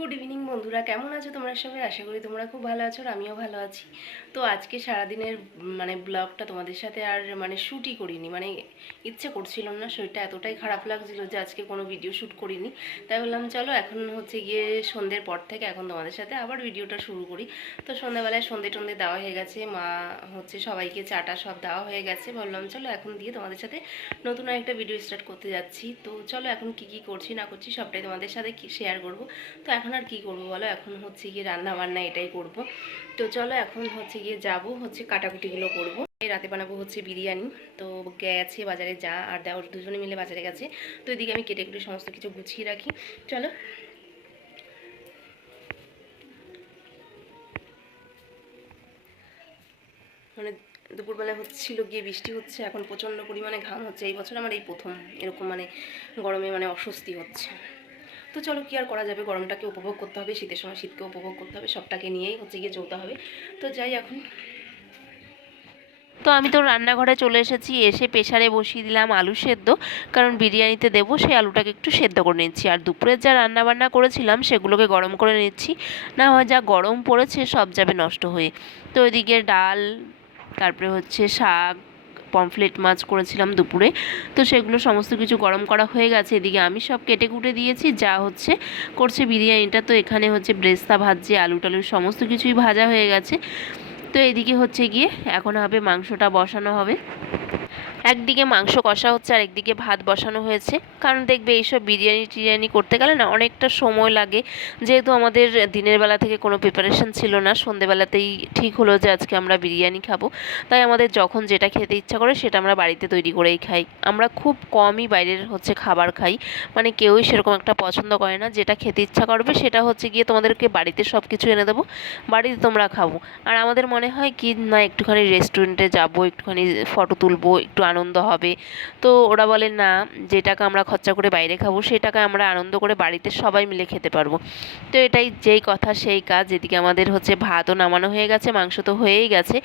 Good evening বন্ধুরা, কেমন আছো তোমরা সবাই? আশা করি তোমরা খুব ভালো আছো আর আমিও ভালো আছি। তো আজকে সারাদিনের ব্লগটা তোমাদের সাথে আর শ্যুটই করিনি, ইচ্ছে করছিল না, শরীরটা এতটাই খারাপ লাগছিল যে আজকে কোনো ভিডিও শ্যুট করিনি। তাই বললাম চলো এখন গিয়ে সন্ধ্যের পর থেকে এখন তোমাদের সাথে আবার ভিডিওটা শুরু করি। তো সন্ধ্যাবেলায় সন্ধে দেওয়া হয়ে গেছে, মা সবাইকে চাটা সব দেওয়া হয়ে গেছে। বললাম চলো এখন দিয়ে তোমাদের সাথে নতুন একটা ভিডিও স্টার্ট করতে যাচ্ছি। তো চলো এখন কি করছি না করছি সবটাই তোমাদের সাথে শেয়ার করবো। তো এখন আর কি করবো বলো, এখন গিয়ে রান্না বান্না এটাই করব। তো চলো এখন গিয়ে যাবো কাটাকুটিগুলো করবো। রাতে বানাবো বিরিয়ানি। তো গেছে বাজারে, যা আর দেওয়ার দুজনে মিলে বাজারে গেছে। তো এদিকে আমি কেটে কুটে সমস্ত কিছু গুছিয়ে রাখি। চলো দুপুরবেলা গিয়ে বৃষ্টি হচ্ছে, এখন প্রচণ্ড পরিমাণে ঘাম হচ্ছে। এই বছর আমার এই প্রথম এরকম গরমে অস্বস্তি হচ্ছে। তো চলো কি আর করা যাবে, গরমটাকে উপভোগ করতে হবে, শীতের সময় শীতকে উপভোগ করতে হবে, সবটাকে নিয়েই গিয়ে চলতে হবে। তো যাই এখন। তো আমি তো রান্নাঘরে চলে এসেছি, এসে প্রেসারে বসিয়ে দিলাম আলু সেদ্ধ, কারণ বিরিয়ানিতে দেবো সেই আলুটাকে একটু সেদ্ধ করে নিচ্ছি। আর দুপুরের যা রান্নাবান্না করেছিলাম সেগুলোকে গরম করে নিচ্ছি, না হয় যা গরম পড়েছে সব যাবে নষ্ট হয়ে। তো ওইদিকে ডাল, তারপরে শাক, পমফ্লেট মাছ করেছিলাম দুপুরে, তো সেগুলো সমস্ত কিছু গরম করা হয়ে গেছে। এদিকে আমি সব কেটে কুটে দিয়েছি, যা করছে বিরিয়ানিটা। তো এখানে ব্রেস্তা ভাজছে, আলু টালু সমস্ত কিছুই ভাজা হয়ে গেছে। তো এদিকে গিয়ে এখন হবে মাংসটা বসানো হবে। একদিকে মাংস কষা হচ্ছে আর একদিকে ভাত বসানো হয়েছে, কারণ দেখবে এইসব বিরিয়ানি টিরিয়ানি করতে গেলে না অনেকটা সময় লাগে। যেহেতু আমাদের দিনের বেলা থেকে কোনো প্রিপারেশন ছিল না, সন্ধেবেলাতেই ঠিক হলো যে আজকে আমরা বিরিয়ানি খাবো। তাই আমাদের যখন যেটা খেতে ইচ্ছা করে সেটা আমরা বাড়িতে তৈরি করেই খাই। আমরা খুব কমই বাইরের খাবার খাই, কেউই সেরকম একটা পছন্দ করে না। যেটা খেতে ইচ্ছা করবে সেটা গিয়ে তোমাদেরকে বাড়িতে সব কিছু এনে দেবো, বাড়িতে তোমরা খাবো। আর আমাদের মনে হয় কি না, একটুখানি রেস্টুরেন্টে যাবো, একটুখানি ফটো তুলবো, একটু আনন্দ হবে। তো ওরা বলে না, যে টাকা আমরা খরচা করে বাইরে খাবো সেই টাকা আমরা আনন্দ করে বাড়িতে সবাই মিলে খেতে পারবো। তো এটাই যেই কথা সেই কাজ। এদিকে আমাদের ভাতও নামানো হয়ে গেছে, মাংস তো হয়েই গেছে।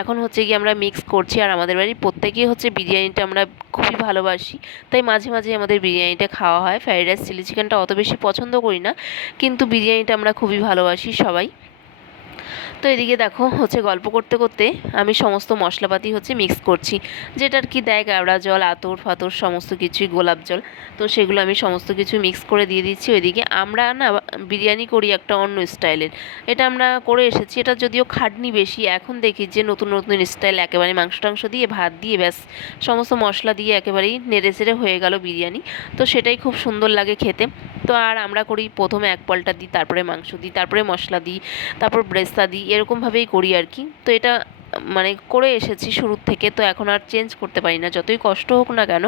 এখন গিয়ে আমরা মিক্স করছি। আর আমাদের বাড়ির প্রত্যেকেই বিরিয়ানিটা আমরা খুবই ভালোবাসি, তাই মাঝে মাঝে আমাদের বিরিয়ানিটা খাওয়া হয়। ফ্রাইড রাইস চিলি চিকেনটা অত বেশি পছন্দ করি না, কিন্তু বিরিয়ানিটা আমরা খুবই ভালোবাসি সবাই। তো এদিকে দেখো গল্প করতে করতে আমি সমস্ত মশলাপাতি মিক্স করছি, যেটার কি দেয় কেওড়া জল, আতর ফাতর সমস্ত কিছুই, গোলাপ জল। তো সেগুলো আমি সমস্ত কিছু মিক্স করে দিয়ে দিচ্ছি। ওইদিকে আমরা না বিরিয়ানি করি একটা অন্য স্টাইলের, এটা আমরা করে এসেছি। এটা যদিও খাটনি বেশি, এখন দেখি যে নতুন নতুন স্টাইল, একেবারে মাংস টাংস দিয়ে ভাত দিয়ে ব্যাস সমস্ত মশলা দিয়ে একেবারেই নেড়ে চেড়ে হয়ে গেল বিরিয়ানি। তো সেটাই খুব সুন্দর লাগে খেতে। তো আর আমরা করি প্রথমে এক পলটা দিই, তারপরে মাংস দিই, তারপরে মশলা দিই, তারপর ব্রেস্তা দিই, এরকমভাবেই করি আর কি। তো এটা করে এসেছি শুরুর থেকে, তো এখন আর চেঞ্জ করতে পারি না, যতই কষ্ট হোক না কেন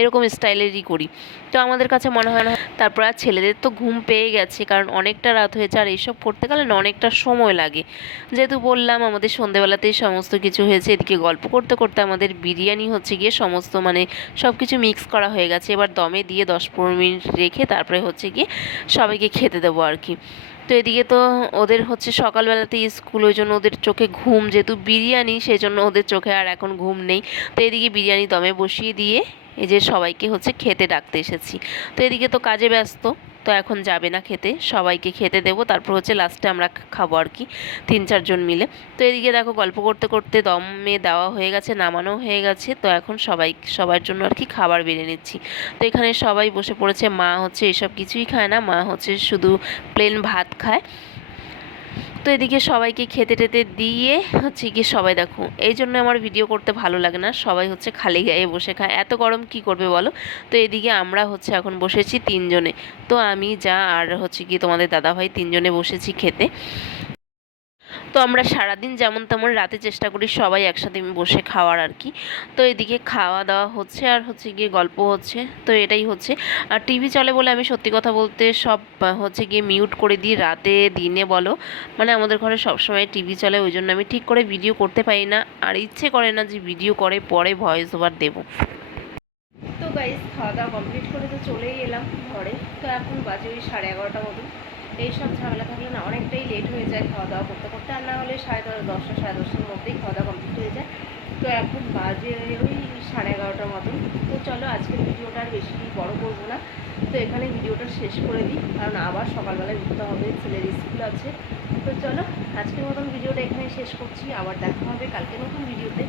এরকম স্টাইলেরই করি। তো আমাদের কাছে মনে হয় না। তারপর আর ছেলেদের তো ঘুম পেয়ে গেছে, কারণ অনেকটা রাত হয়েছে, আর এইসব করতে গেলে না অনেকটা সময় লাগে। যেহেতু বললাম আমাদের সন্ধেবেলাতেই সমস্ত কিছু হয়েছে, এদিকে গল্প করতে করতে আমাদের বিরিয়ানি গিয়ে সমস্ত সব কিছু মিক্স করা হয়ে গেছে। এবার দমে দিয়ে 10-15 মিনিট রেখে তারপরে গিয়ে সবাইকে খেতে দেবো আর কি। তো এদিকে তো ওদের সকালবেলাতেই স্কুল, ওই জন্য ওদের চোখে ঘুম, যেহেতু বিরিয়ানি সেই জন্য ওদের চোখে আর এখন ঘুম নেই। তো এদিকে বিরিয়ানি দমে বসিয়ে দিয়ে এই যে সবাইকে খেতে ডাকতে এসেছি। তো এদিকে তো কাজে ব্যস্ত, তো এখন যাবে না খেতে, সবাইকে খেতে দেবো, তারপর লাস্টে আমরা খাবো আর কি 3-4 জন মিলে। তো এদিকে দেখো গল্প করতে করতে দমে দেওয়া হয়ে গেছে, নামানো হয়ে গেছে। তো এখন সবার জন্য আর কি খাবার বেড়ে নিচ্ছি। তো এখানে সবাই বসে পড়েছে। মা এসব কিছুই খায় না, মা শুধু প্লেন ভাত খায়। তো এদিকে সবাইকে খেতে টেতে দিয়ে গিয়ে সবাই দেখো, এই জন্য আমার ভিডিও করতে ভালো লাগে না, সবাই খালি গায়ে বসে খায়, এত গরম কি করবে বলো। তো এদিকে আমরা এখন বসেছি 3 জনে, তো আমি যা আর গিয়ে তোমাদের দাদাভাই 3 জনে বসেছি খেতে। তো আমরা সারাদিন যেমন তেমন রাতে চেষ্টা করি সবাই একসাথে বসে খাওয়ার আর কি। তো এদিকে খাওয়া দাওয়া হচ্ছে আর গিয়ে গল্প হচ্ছে। তো এটাই আর টিভি চলে বলে আমি সত্যি কথা বলতে সব গিয়ে মিউট করে দিই, রাতে দিনে বলো, আমাদের ঘরে সবসময় টিভি চলে, ওই জন্য আমি ঠিক করে ভিডিও করতে পারি না, আর ইচ্ছে করে না যে ভিডিও করে পরে ভয়েস ওভার দেবো। তো গাইস খাওয়া দাওয়া কমপ্লিট করে তো চলেই এলাম ঘরে। তো এখন বাজে ওই 11:30 মতো। এইসব ঝামেলা থাকলে না অনেকটাই লেট হয়ে যায় খাওয়া দাওয়া করতে করতে, আর না হলে 10:30, 10টা 10:30টার মধ্যেই খাওয়া দাওয়া কমপ্লিট হয়ে যায়। তো এখন বাজে ওই 11:30 মতন। তো চলো আজকের ভিডিওটা আর বেশি বড় করবো না, তো এখানে ভিডিওটা শেষ করে দিই, কারণ আবার সকালবেলায় উঠতে হবে, ছেলের স্কুল আছে। তো চলো আজকের মতন ভিডিওটা এখানে শেষ করছি, আবার দেখা হবে কালকে নতুন ভিডিওতে।